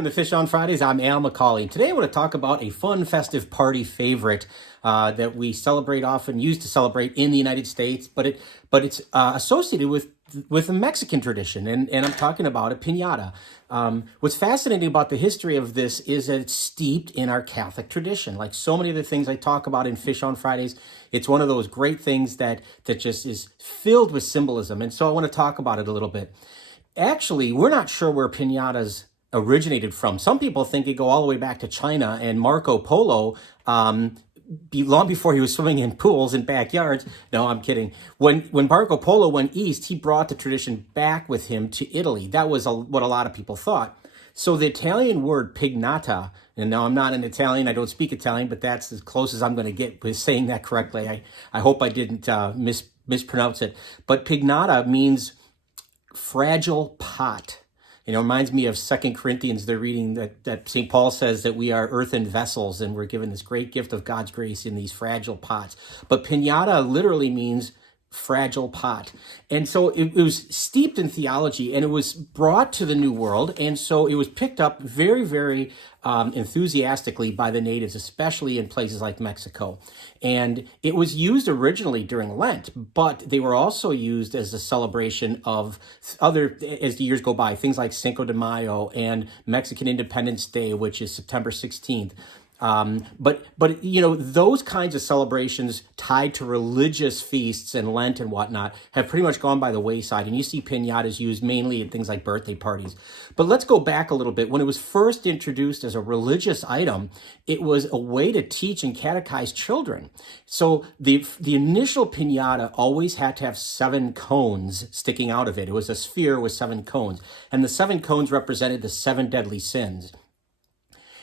welcome to Fish on Fridays. I'm Al McCauley. Today I want to talk about a fun, festive party favorite that we celebrate often, used to celebrate in the United States, but it's associated with a Mexican tradition, and I'm talking about a piñata. What's fascinating about the history of this is that it's steeped in our Catholic tradition. Like so many of the things I talk about in Fish on Fridays, it's one of those great things that just is filled with symbolism, and so I want to talk about it a little bit. Actually, we're not sure where piñatas originated from. Some people think it go all the way back to China, and Marco Polo, long before he was swimming in pools in backyards. No, I'm kidding. When Marco Polo went east, he brought the tradition back with him to Italy. That was what a lot of people thought. So the Italian word piñata, and now I'm not an Italian, I don't speak Italian, but that's as close as I'm going to get with saying that correctly. I hope I didn't mispronounce it. But piñata means fragile pot. It reminds me of 2 Corinthians, they're reading that St. Paul says that we are earthen vessels and we're given this great gift of God's grace in these fragile pots. But piñata literally means fragile pot. And so it was steeped in theology, and it was brought to the New World. And so it was picked up very, very enthusiastically by the natives, especially in places like Mexico. And it was used originally during Lent, but they were also used as a celebration of as the years go by, things like Cinco de Mayo and Mexican Independence Day, which is September 16th. But those kinds of celebrations tied to religious feasts and Lent and whatnot have pretty much gone by the wayside. And you see piñatas used mainly in things like birthday parties. But let's go back a little bit. When it was first introduced as a religious item, it was a way to teach and catechize children. So the initial piñata always had to have 7 cones sticking out of it. It was a sphere with 7 cones. And the 7 cones represented the 7 deadly sins.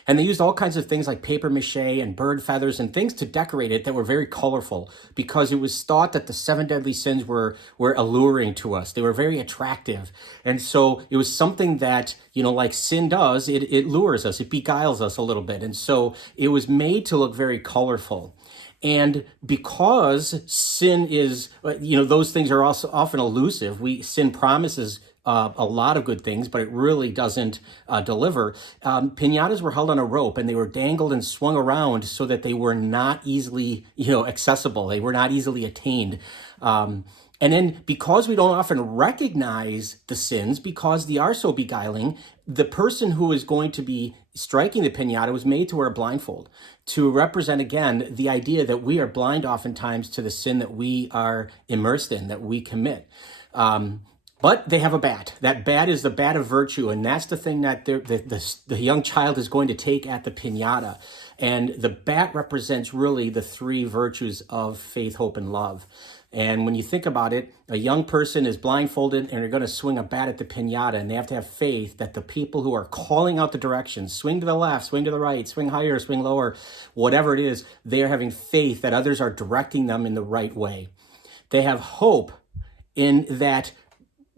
And they used all kinds of things like paper mache and bird feathers and things to decorate it that were very colorful, because it was thought that the 7 deadly sins were alluring to us. They were very attractive. And so it was something that, like sin does, it lures us, it beguiles us a little bit. And so it was made to look very colorful. And because sin is, those things are also often elusive. Sin promises a lot of good things, but it really doesn't deliver. Piñatas were held on a rope, and they were dangled and swung around so that they were not easily, accessible. They were not easily attained. And then because we don't often recognize the sins, because they are so beguiling, the person who is going to be striking the piñata was made to wear a blindfold to represent, again, the idea that we are blind oftentimes to the sin that we are immersed in, that we commit. But they have a bat. That bat is the bat of virtue, and that's the thing that the young child is going to take at the piñata. And the bat represents really the 3 virtues of faith, hope, and love. And when you think about it, a young person is blindfolded and they're going to swing a bat at the piñata, and they have to have faith that the people who are calling out the directions, swing to the left, swing to the right, swing higher, swing lower, whatever it is, they are having faith that others are directing them in the right way. They have hope in that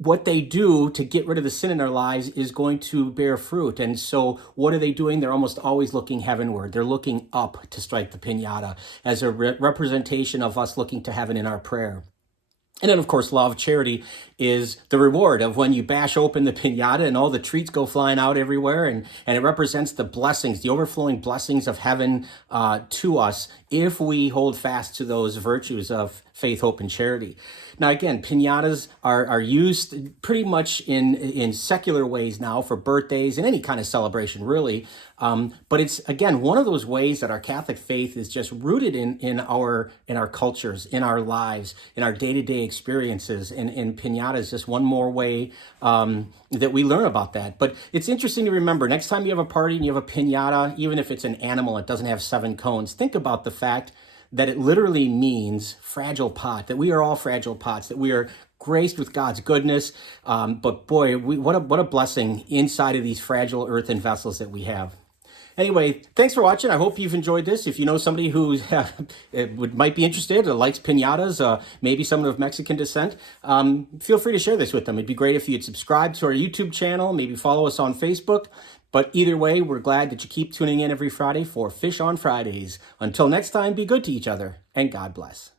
what they do to get rid of the sin in their lives is going to bear fruit. And so what are they doing? They're almost always looking heavenward. They're looking up to strike the piñata as a representation of us looking to heaven in our prayer. And then, of course, law of charity is the reward of when you bash open the piñata and all the treats go flying out everywhere. And it represents the blessings, the overflowing blessings of heaven to us if we hold fast to those virtues of faith, hope, and charity. Now, again, piñatas are used pretty much in secular ways now for birthdays and any kind of celebration, really. But it's, again, one of those ways that our Catholic faith is just rooted in our cultures, in our lives, in our day-to-day experiences. And piñata is just one more way that we learn about that. But it's interesting to remember, next time you have a party and you have a piñata, even if it's an animal, it doesn't have 7 cones, think about the fact that it literally means fragile pot, that we are all fragile pots, that we are graced with God's goodness. But boy, what a blessing inside of these fragile earthen vessels that we have. Anyway, thanks for watching. I hope you've enjoyed this. If you know somebody who might be interested or likes piñatas, maybe someone of Mexican descent, feel free to share this with them. It'd be great if you'd subscribe to our YouTube channel, maybe follow us on Facebook. But either way, we're glad that you keep tuning in every Friday for Fish on Fridays. Until next time, be good to each other, and God bless.